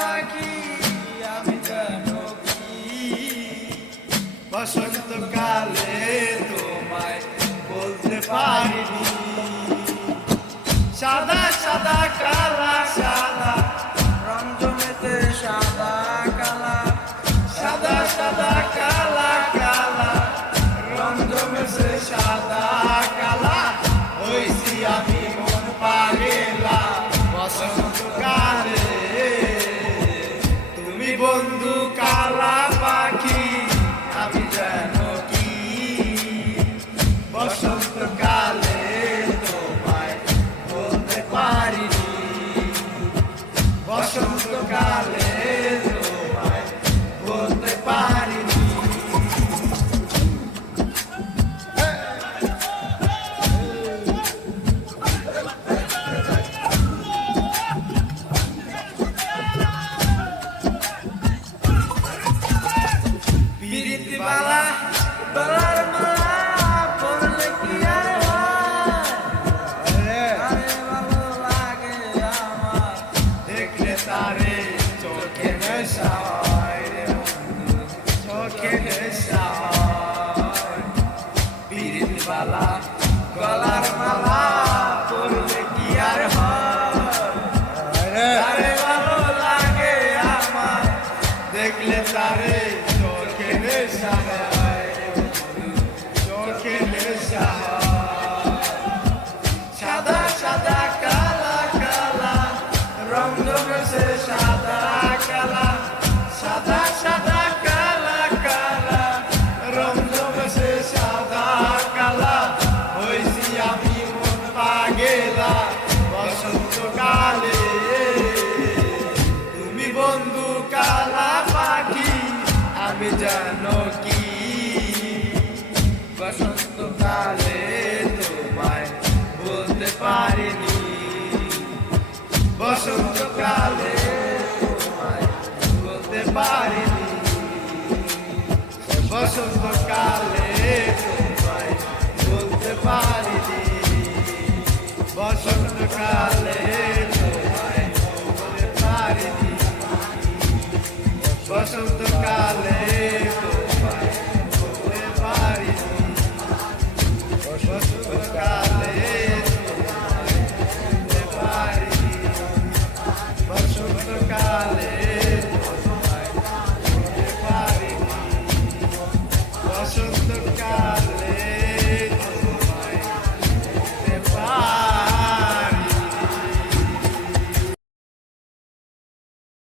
পাখি আমি জানো কি বসন্তকালে তোমায় বলতে পারিনি সাদা সাদা কালা সাদা রং জমেতে সাদা কালা সাদা সাদা কালা কালা রং জমেছে সাদা কালা হইছি আমি মন পাগেলা বসন্তকালে তুমি বন্ধু কালা পাখি আমি জানো কি বসন্তকালে তোমায় বলতে পারিনি বসন্তকালে তোমায় বলতে পারিনি বালা বালার মালা পরলে কি আর হয় আরে ভালো লাগে আমার দেখলে তারে চোখে নেশা হয় রে বন্ধু চোখে নেশা হয় পিরিত বালা গলার মালা পরলে কি আর হয় আরে ভালো লাগে আমার দেখলে তারে চোখে নেশা হয় চোখে নেশা সাদা সাদা কালা কালা রং জমেছে সাদা কালা সাদা সাদা কালা কালা রং জমেছে সাদা কালা হইছি আমি মন পাগেলা বসন্তকালে তুমি বন্ধু কালা পাখি আমি জানো কি বসন্তকালে তোমায় বলতে পারিনি বসন্তকালে তোমায় বলতে পারিনি বসন্তকালে তোমায় বলতে পারিনি বসন্তকালে তোমায় বলতে পারিনি বসন্তকালে তোমায় বলতে পারিনি বসন্তকালে তোমায় বলতে পারিনি বসন্তকালে